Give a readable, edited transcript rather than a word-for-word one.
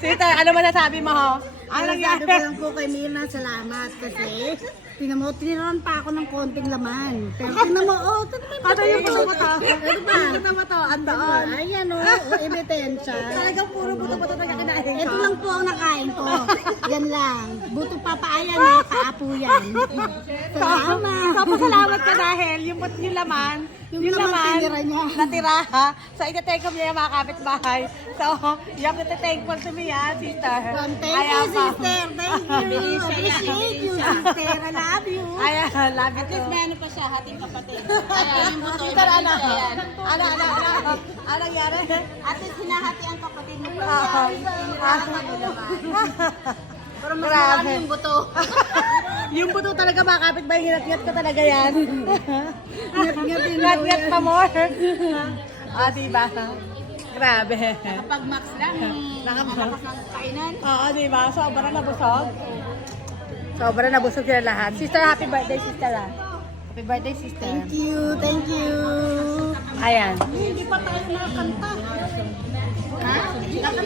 Sister, ano ba nasabi mo ho? Ano Sabi nangyari? ko lang po kay Mina, salamat kasi tiniran pa ako ng konting laman. Pero tingnan mo, Ano yung buto-buto? Ano ba? Yung buto-buto, andoon. Ayan o, ebidensya. Talagang puro buto-buto na kinain ko. Ito lang po ang nakain ko. Yan lang. Buto papaayan ha, kaapo yan. Salamat. So, pasalamat ka dahil yung laman, Yung laman tinira niya. natira ha. So, ite-take off niya yung mga kapitbahay. So, you have to thankful to me ha, sister. Thank you, sister. Thank you. Appreciate you, sister. I love you. Ayan, love you too. May ano pa siya, hating kapatid. Ayan, yung buto. Sister, ano? Ano? Ano nangyari? At least hinahati ang kapatid mo. Pero mas Grabe. marami yung buto. Yung buto talaga mga kapitbahay, hinat-ngat ko talaga yan. Ngat-ngatin daw Hinat-ngat yan. pa more. Diba? Grabe. Kapag max lang, nakapalakas ng kainan. Oo, diba? Sobra na busog. Sobra na busog sila lahat. Sister, happy birthday, sister ah. Happy birthday, sister. Thank you, thank you. Ayan. Hindi pa tayo nakakanta. Ha? Nakanta